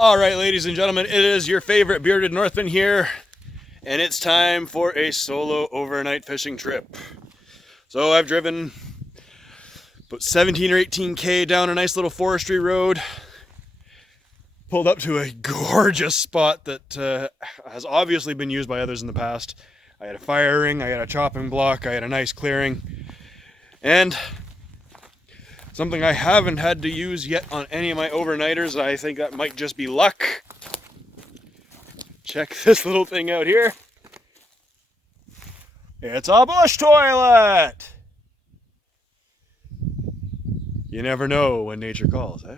All right, ladies and gentlemen, it is your favorite bearded Northman here, and it's time for a solo overnight fishing trip. So I've driven about 17 or 18K down a nice little forestry road, pulled up to a gorgeous spot that has obviously been used by others in the past. I had a fire ring, I had a chopping block, I had a nice clearing, and something I haven't had to use yet on any of my overnighters. I think that might just be luck. Check this little thing out here. It's a bush toilet! You never know when nature calls, eh?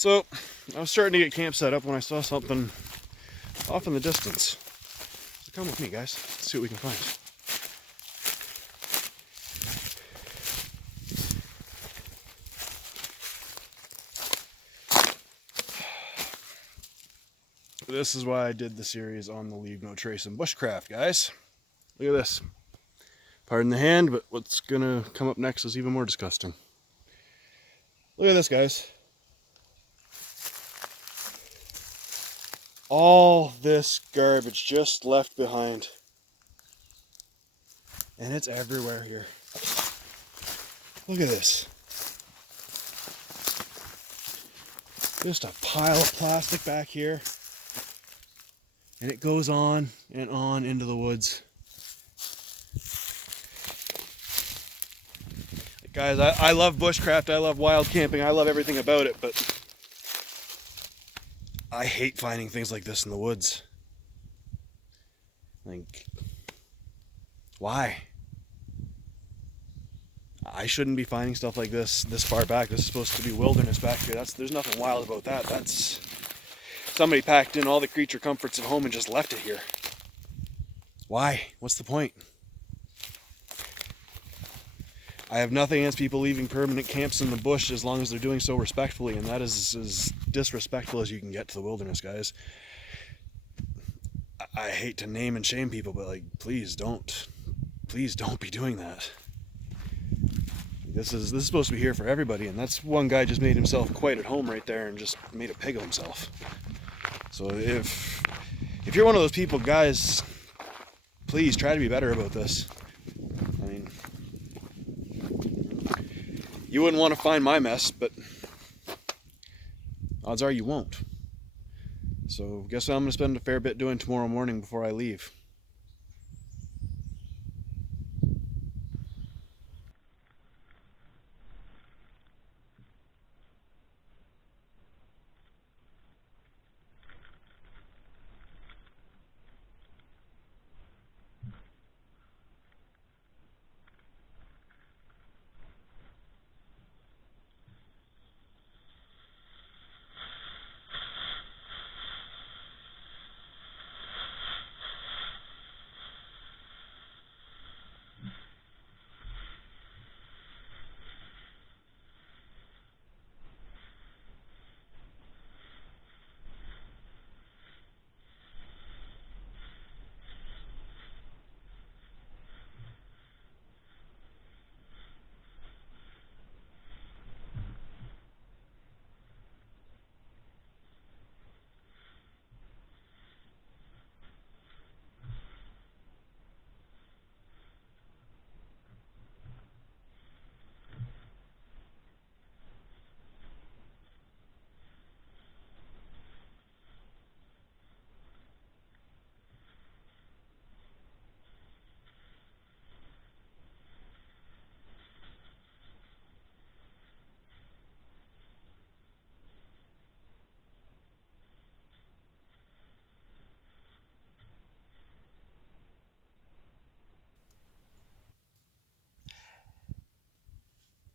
So, I was starting to get camp set up when I saw something off in the distance. So come with me, guys. Let's see what we can find. This is why I did the series on the Leave No Trace and Bushcraft, guys. Look at this. Pardon the hand, but what's gonna come up next is even more disgusting. Look at this, guys. All this garbage just left behind. And it's everywhere here. Look at this. Just a pile of plastic back here. And it goes on and on into the woods. Guys, I love bushcraft, I love wild camping, I love everything about it, but I hate finding things like this in the woods. Like, why? I shouldn't be finding stuff like this far back. This is supposed to be wilderness back here. There's nothing wild about that. That's somebody packed in all the creature comforts at home and just left it here. Why? What's the point? I have nothing against people leaving permanent camps in the bush as long as they're doing so respectfully, and that is as disrespectful as you can get to the wilderness, guys. I hate to name and shame people, but like, please don't be doing that. This is supposed to be here for everybody, and that's one guy just made himself quite at home right there and just made a pig of himself. So if you're one of those people, guys, please try to be better about this. I mean, you wouldn't want to find my mess, but odds are you won't. So guess what I'm going to spend a fair bit doing tomorrow morning before I leave.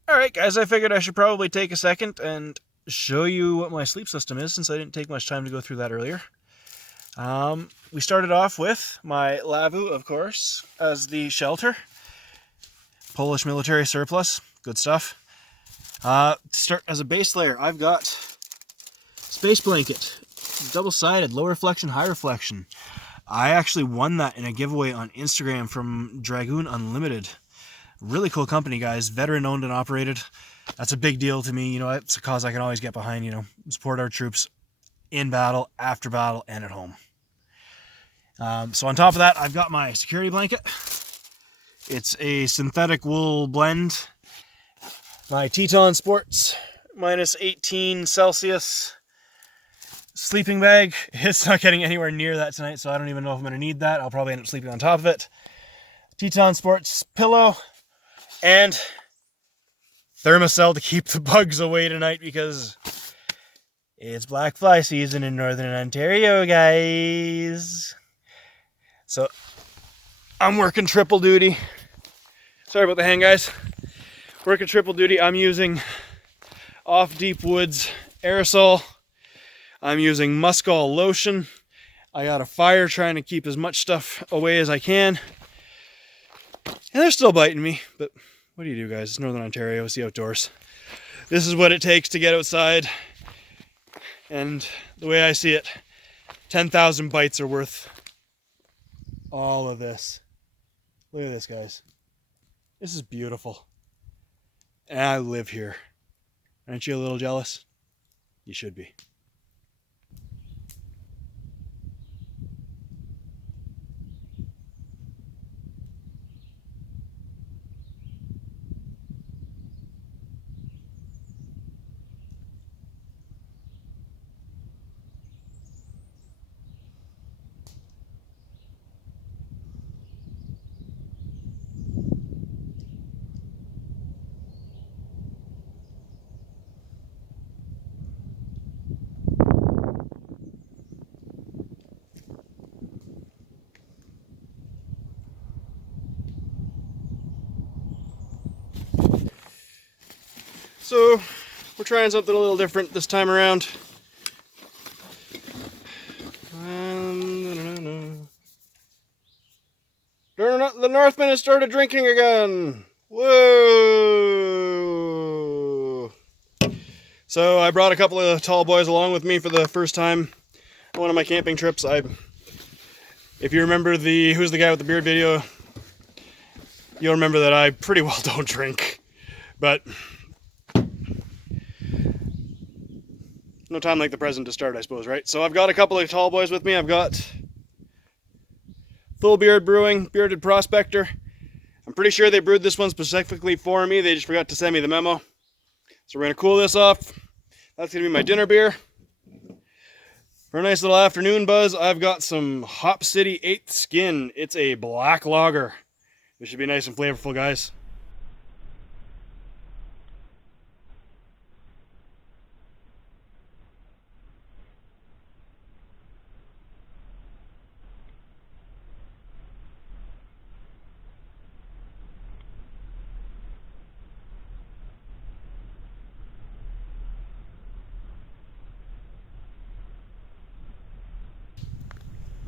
Alright guys, I figured I should probably take a second and show you what my sleep system is, since I didn't take much time to go through that earlier. We started off with my Lavvu, of course, as the shelter. Polish military surplus, good stuff. To start as a base layer, I've got Space Blanket, double-sided, low reflection, high reflection. I actually won that in a giveaway on Instagram from Dragoon Unlimited. Really cool company, guys. Veteran owned and operated. That's a big deal to me. You know, it's a cause I can always get behind, you know, support our troops in battle, after battle, and at home. So on top of that, I've got my security blanket. It's a synthetic wool blend. My Teton Sports -18 Celcius sleeping bag. It's not getting anywhere near that tonight, so I don't even know if I'm going to need that. I'll probably end up sleeping on top of it. Teton Sports pillow. And thermocell to keep the bugs away tonight, because it's black fly season in northern Ontario, guys. So I'm working triple duty. Sorry about the hand, guys. Working triple duty. I'm using Off Deep Woods aerosol. I'm using Muskol lotion. I got a fire trying to keep as much stuff away as I can. And they're still biting me, but what do you do, guys? It's Northern Ontario, it's the outdoors. This is what it takes to get outside. And the way I see it, 10,000 bites are worth all of this. Look at this, guys. This is beautiful. And I live here. Aren't you a little jealous? You should be. So we're trying something a little different this time around. The Northman has started drinking again. Whoa! So I brought a couple of tall boys along with me for the first time on one of my camping trips. If you remember the Who's the Guy with the Beard video, you'll remember that I pretty well don't drink. But no time like the present to start, I suppose, right? So I've got a couple of tall boys with me. I've got Full Beard Brewing, Bearded Prospector. I'm pretty sure they brewed this one specifically for me. They just forgot to send me the memo. So we're going to cool this off. That's going to be my dinner beer. For a nice little afternoon buzz, I've got some Hop City 8th Skin. It's a black lager. This should be nice and flavorful, guys.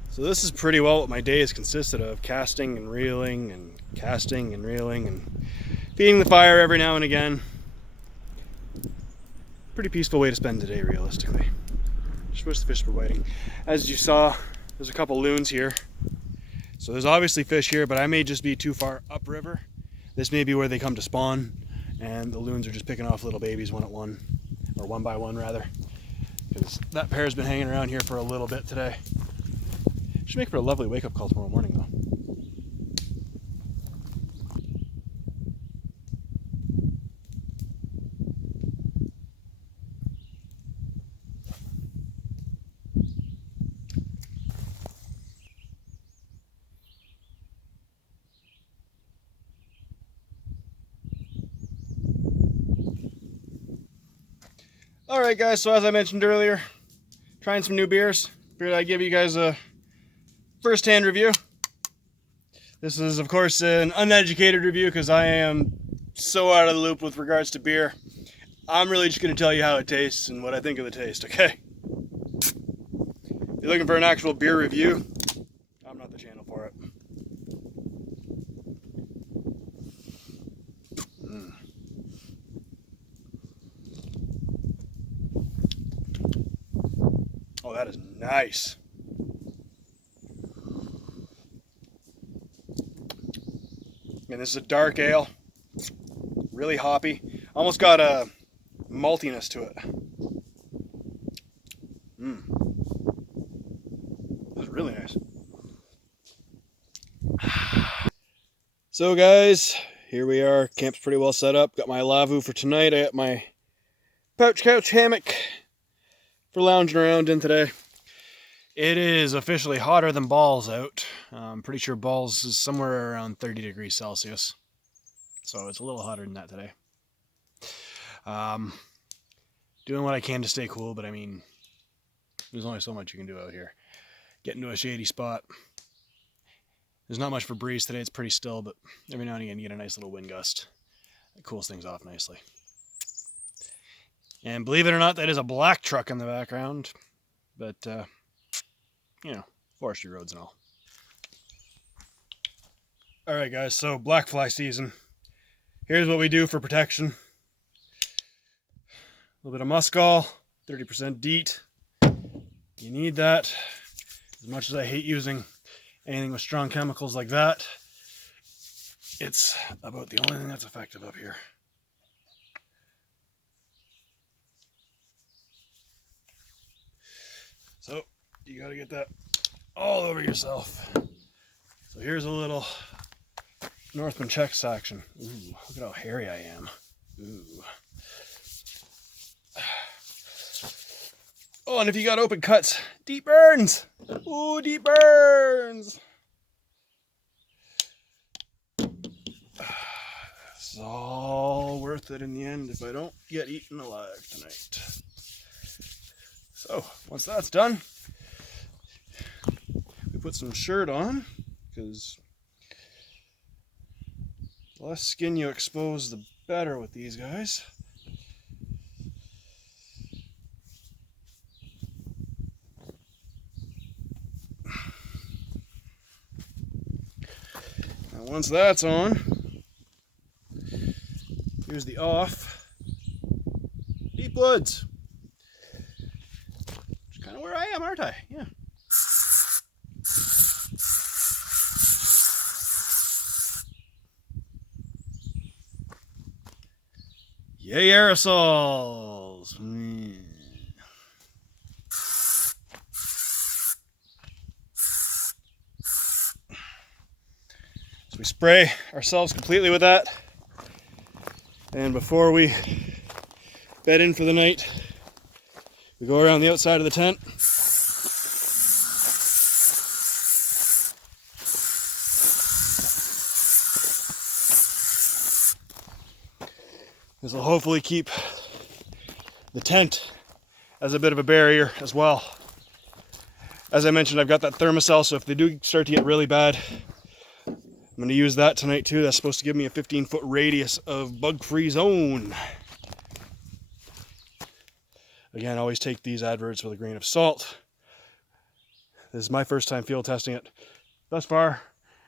So this is pretty well what my day has consisted of, casting and reeling and casting and reeling and feeding the fire every now and again. Pretty peaceful way to spend the day, realistically. Just wish the fish were biting. As you saw, there's a couple loons here. So there's obviously fish here, but I may just be too far upriver. This may be where they come to spawn, and the loons are just picking off little babies one at one, or one by one rather. Because that pair's been hanging around here for a little bit today. Should make for a lovely wake-up call tomorrow morning, though. Alright guys, so as I mentioned earlier, trying some new beers. Figured I'd give you guys a first-hand review. This is, of course, an uneducated review because I am so out of the loop with regards to beer. I'm really just going to tell you how it tastes and what I think of the taste, okay? If you're looking for an actual beer review, I'm not the channel for it. Oh, that is nice. And this is a dark ale, really hoppy, almost got a maltiness to it. This is really nice. So guys, here we are. Camp's pretty well set up. Got my Lavvu for tonight. I got my pouch couch hammock for lounging around in today. It is officially hotter than balls out. I'm pretty sure balls is somewhere around 30 degrees Celsius. So it's a little hotter than that today. Doing what I can to stay cool, but I mean, there's only so much you can do out here. Get into a shady spot. There's not much for breeze today. It's pretty still, but every now and again you get a nice little wind gust. It cools things off nicely. And believe it or not, that is a black truck in the background. But, you know, forestry roads and all. Alright guys, so black fly season. Here's what we do for protection. A little bit of muskol, 30% DEET. You need that. As much as I hate using anything with strong chemicals like that, it's about the only thing that's effective up here. So, you gotta get that all over yourself. So here's a little Northman check section. Ooh, look at how hairy I am. Ooh. Oh, and if you got open cuts, deep burns. Ooh, deep burns. It's all worth it in the end if I don't get eaten alive tonight. So, once that's done, we put some shirt on, because the less skin you expose, the better with these guys. Now once that's on, here's the off. Deep woods. Which is kind of where I am, aren't I? Yeah. Yay, aerosols! So we spray ourselves completely with that. And before we bed in for the night, we go around the outside of the tent. This will hopefully keep the tent as a bit of a barrier as well. As I mentioned, I've got that thermocell, so if they do start to get really bad, I'm going to use that tonight too. That's supposed to give me a 15-foot radius of bug-free zone. Again, always take these adverts with a grain of salt. This is my first time field testing it. Thus far,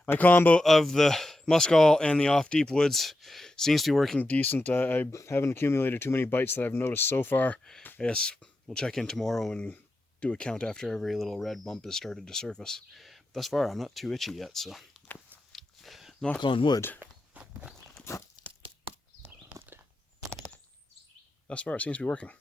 my combo of the muskol and the off deep woods seems to be working decent. I haven't accumulated too many bites that I've noticed so far. I guess we'll check in tomorrow and do a count after every little red bump has started to surface. But thus far, I'm not too itchy yet, so knock on wood. Thus far, it seems to be working.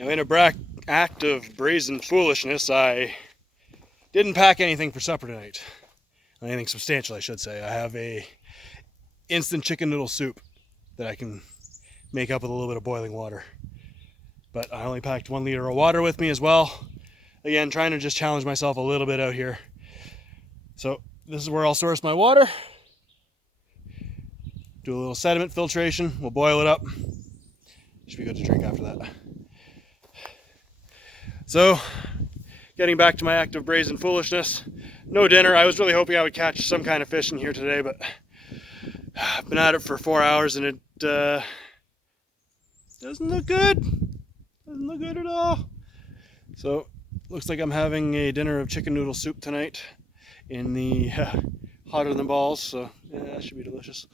Now, in a act of brazen foolishness, I didn't pack anything for supper tonight. Anything substantial, I should say. I have a instant chicken noodle soup that I can make up with a little bit of boiling water. But I only packed 1 liter of water with me as well. Again, trying to just challenge myself a little bit out here. So this is where I'll source my water. Do a little sediment filtration. We'll boil it up. Should be good to drink after that. So, getting back to my act of brazen foolishness. No dinner. I was really hoping I would catch some kind of fish in here today, but I've been at it for 4 hours and it doesn't look good. Doesn't look good at all. So, looks like I'm having a dinner of chicken noodle soup tonight in the hotter than balls, so yeah, that should be delicious.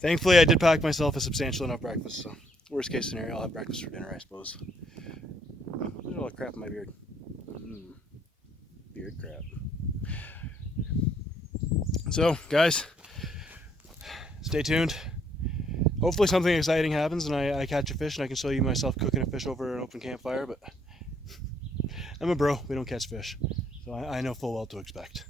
Thankfully, I did pack myself a substantial enough breakfast, so worst case scenario, I'll have breakfast for dinner, I suppose. Look at all the crap in my beard. Beard crap. So, guys, stay tuned. Hopefully something exciting happens and I catch a fish and I can show you myself cooking a fish over an open campfire, but I'm a bro, we don't catch fish. So I know full well what to expect.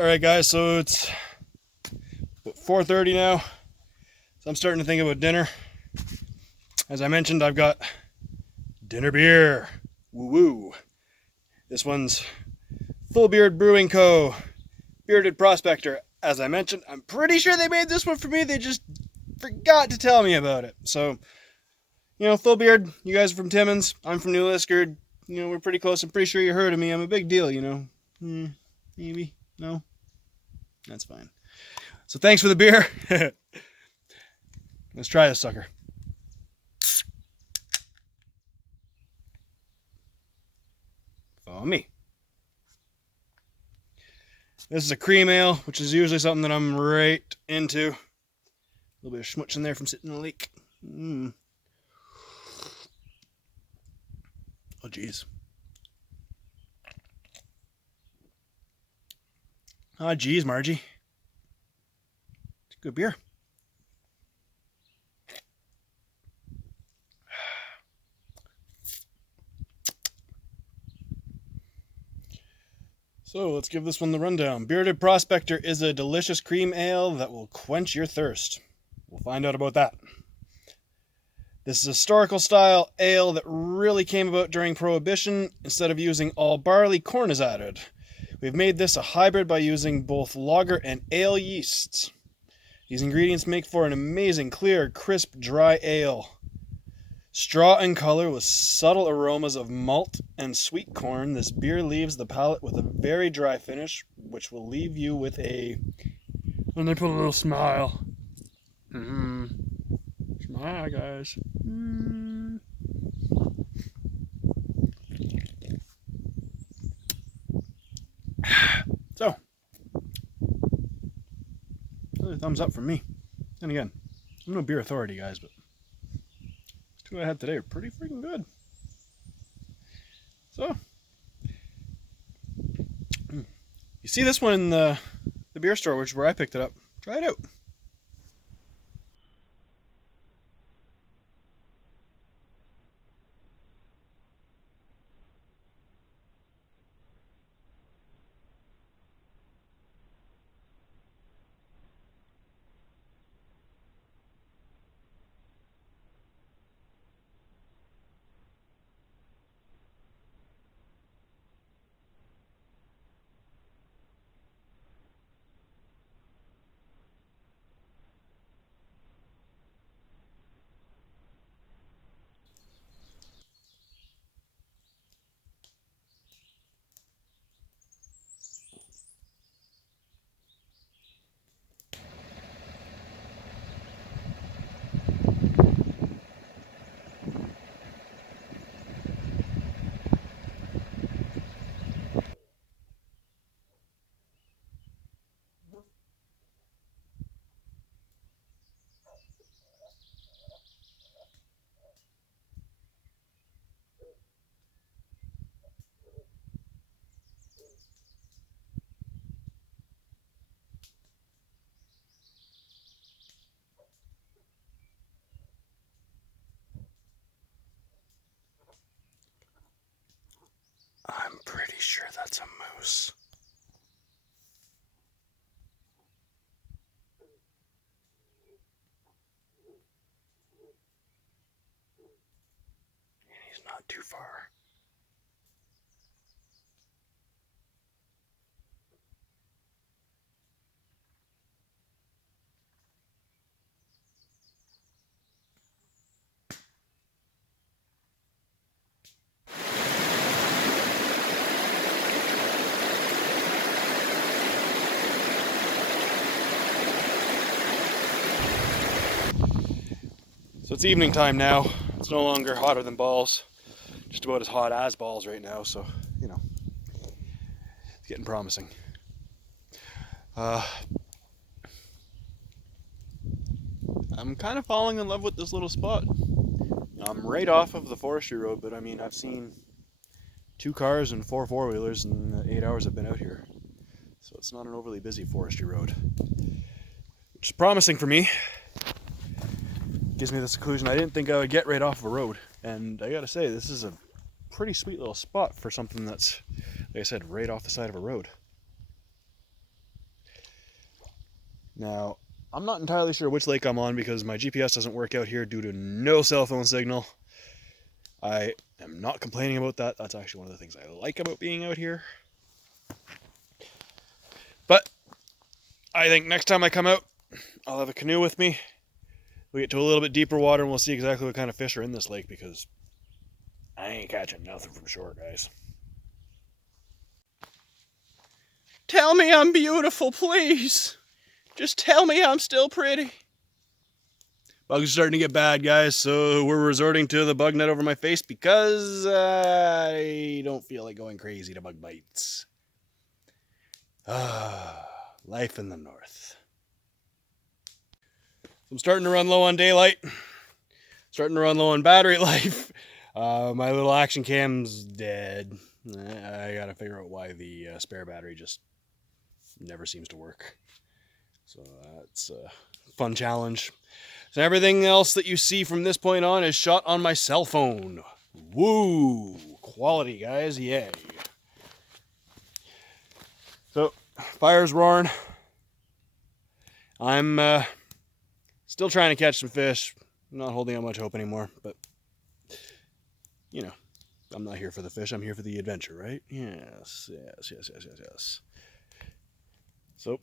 Alright guys, so it's 4:30 now. So I'm starting to think about dinner. As I mentioned, I've got dinner beer. Woo woo. This one's Full Beard Brewing Co. Bearded Prospector. As I mentioned, I'm pretty sure they made this one for me. They just forgot to tell me about it. So, you know, Full Beard, you guys are from Timmins. I'm from New Liskard. You know, we're pretty close. I'm pretty sure you heard of me. I'm a big deal, you know. Maybe. No? That's fine. So thanks for the beer. Let's try this sucker. Follow me. This is a cream ale, which is usually something that I'm right into. A little bit of schmutz in there from sitting in the lake. Oh, geez. Ah, geez, Margie. It's a good beer. So let's give this one the rundown. Bearded Prospector is a delicious cream ale that will quench your thirst. We'll find out about that. This is a historical style ale that really came about during Prohibition. Instead of using all barley, corn is added. We've made this a hybrid by using both lager and ale yeasts. These ingredients make for an amazing, clear, crisp, dry ale. Straw in color with subtle aromas of malt and sweet corn, this beer leaves the palate with a very dry finish, which will leave you with a... And they put a little smile. Smile, guys. So, another thumbs up from me. And again, I'm no beer authority, guys, but the two I had today are pretty freaking good. So, you see this one in the beer store, which is where I picked it up. Try it out. I'm pretty sure that's a moose. And he's not too far. So it's evening time now. It's no longer hotter than balls. Just about as hot as balls right now, so, you know, it's getting promising. I'm kind of falling in love with this little spot. I'm right off of the forestry road, but I mean, I've seen 2 cars and 4 four-wheelers in the 8 hours I've been out here. So it's not an overly busy forestry road, which is promising for me. Gives me the seclusion I didn't think I would get right off of a road. And I gotta say, this is a pretty sweet little spot for something that's, like I said, right off the side of a road. Now, I'm not entirely sure which lake I'm on because my GPS doesn't work out here due to no cell phone signal. I am not complaining about that. That's actually one of the things I like about being out here. But I think next time I come out, I'll have a canoe with me. We get to a little bit deeper water and we'll see exactly what kind of fish are in this lake because I ain't catching nothing from shore, guys. Tell me I'm beautiful, please. Just tell me I'm still pretty. Bugs are starting to get bad, guys, so we're resorting to the bug net over my face because I don't feel like going crazy to bug bites. Life in the north. I'm starting to run low on daylight. Starting to run low on battery life. My little action cam's dead. I gotta figure out why the spare battery just never seems to work. So that's a fun challenge. So everything else that you see from this point on is shot on my cell phone. Woo! Quality, guys. Yay. So, fire's roaring. I'm still trying to catch some fish. I'm not holding out much hope anymore, but, you know, I'm not here for the fish. I'm here for the adventure, right? Yes. So,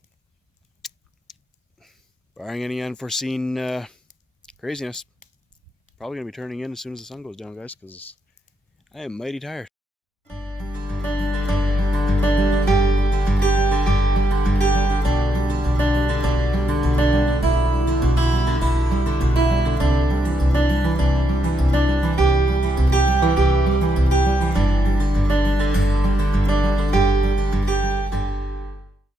barring any unforeseen craziness, probably going to be turning in as soon as the sun goes down, guys, because I am mighty tired.